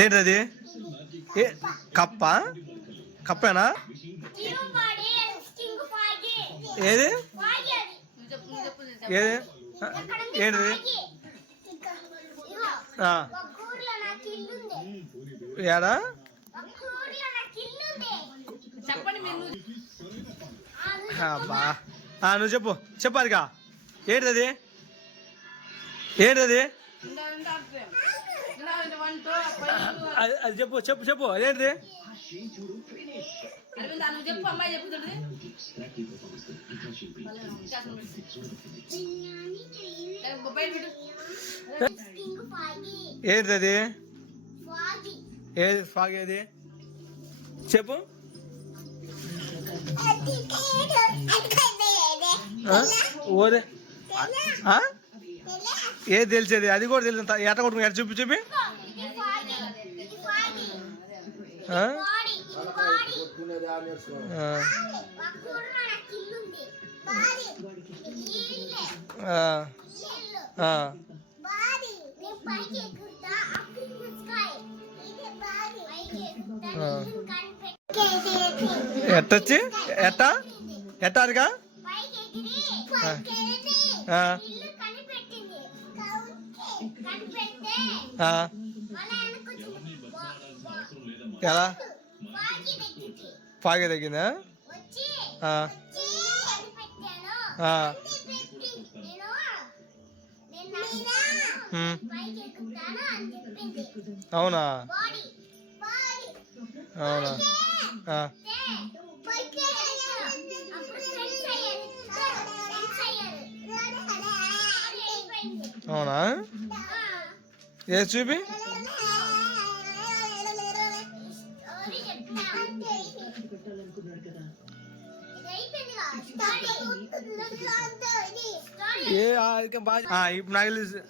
ఏంటది? ఏ కప్ప? కప్పేనా? ఏది ఏది ఏంటిది? ఏడా బా నువ్వు చెప్పు చెప్పాలిగా. ఏంటది? ఏంటది? అది చెప్పు చెప్పు చెప్పు అదేంటిది? ఏంటది? ఏది ఫాగ్? ఏది చెప్పు. ఓరే ఏది తెలిసేది? అది కూడా తెలియదు. ఎట్ట కొట్టుకుని ఎట్ట చూపి చూపి. ఎట్టొచ్చి ఎట్టా ఎట్టారుగా ఎలా ఫాగే తగ్గిందా? అవునా అవునా అవునా ఏ చూపి. ఏ ఇప్పుడు నాకు తెలుసు.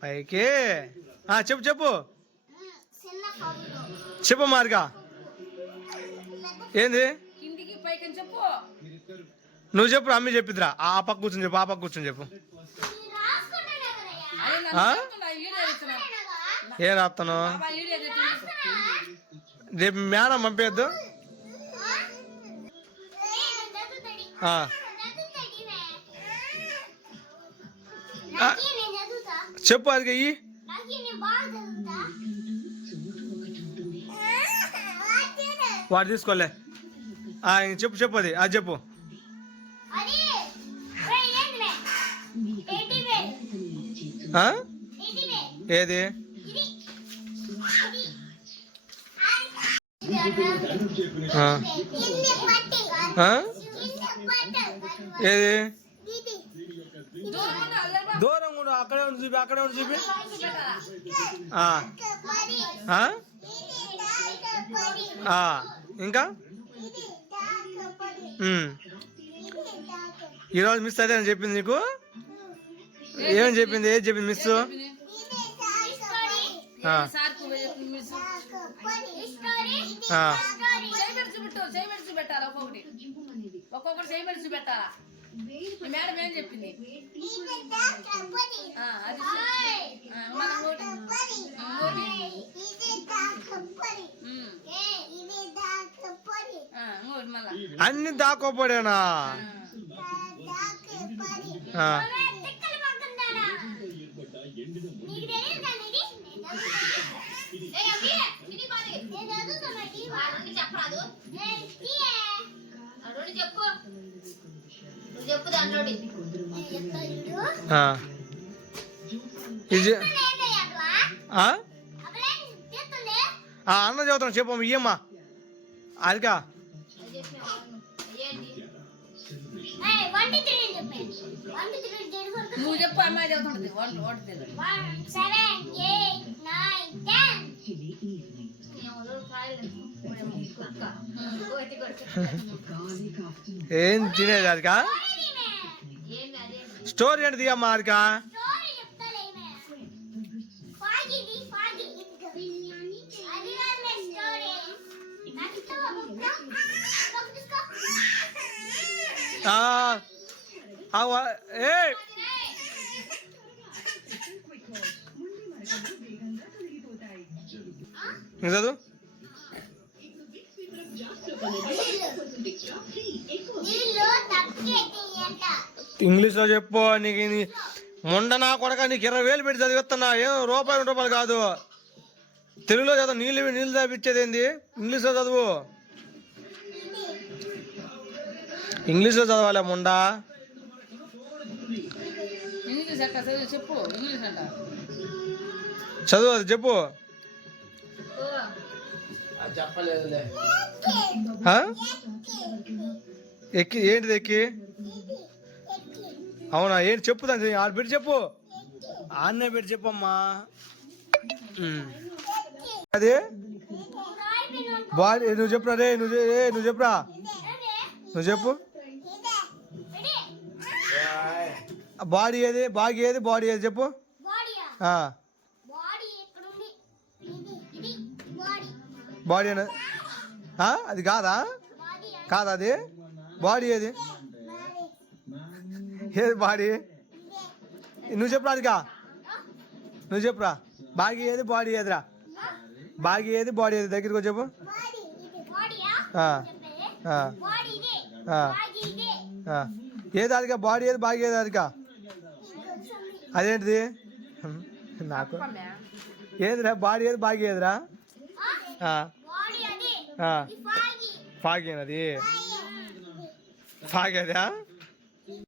పైకి చెప్పు చెప్పు చెప్పు మార్గా. ఏంది? నువ్వు చెప్పు. అమ్మి చెప్పిద్దిరా. ఆ పక్క కూర్చొని చెప్పు. ఆ పక్క కూర్చొని చెప్పు. ఏం రాస్తాను? రేపు మేడం పంపేద్దు. చెప్పు. అది అయ్యి వాడు తీసుకోలే. చెప్పు చెప్పు. అది చెప్పు. ఏది? ఏది? దూరం కూడా అక్కడే ఉండి చూపి. అక్కడే ఉండి చూపి. ఇంకా ఈరోజు మిస్ అయితే అని చెప్పింది నీకు. ఏమని చెప్పింది? ఏది చెప్పింది మిస్? ఒక్కొక్కటి చేయమని చూపెట్టాలా? మేడం ఏం చెప్పింది? అన్ని దాకోపడేనా? అన్న చదువుతాను చెప్పు. ఇయ్యమ్మా అదికా. నువ్వు చెప్పు. అమ్మాయి చదువుతుంది. ఏం తినేది అదికా? స్టోరీ ఏంటి తీయమ్మా అదికా? ఏ చదువు ఇంగ్లీష్లో చెప్పు. నీకు మొండ నా కొడక నీకు 20,000 పెట్టి చదివిస్తున్నా. ఏం రూపాయలు కాదు. తెలుగులో చదువు. నీళ్ళు చదివించేది ఏంది? ఇంగ్లీష్లో చదువు. ఇంగ్లీష్లో చదవాలి మొండ. చెప్పు ఇంగ్లీష్ అంట చదువు. అది చెప్పు. ఎక్కి ఏంటిది? ఎక్కి అవునా? ఏంటి చెప్పు. దాన్ని ఆడ పెట్టి చెప్పు. ఆడనే పెట్టి చెప్పమ్మా. అది బాడీ. నువ్వు చెప్పురా రే. నువ్వు చెప్పురా. నువ్వు చెప్పు. బాడీ ఏది? బాడీ ఏది? బాడీ ఏది చెప్పు. బాడీ అని అది కాదా? కాదా అది? బాడీ ఏది? ఏది బాడీ? నువ్వు చెప్పురా. అదిగా నువ్వు చెప్పురా. బాడీ ఏది? బాడీ ఏదిరా? బాడీ ఏది? బాడీ ఏది? దగ్గరికి వచ్చి చెప్పు. ఏది అదిగా? బాడీ ఏది? బాడీ ఏది? అదిగా అదేంటిది? నాకు ఏదిరా? బాడీ ఏది? బాడీ ఏదిరా? ఫాగేనది. ఫాగేదా?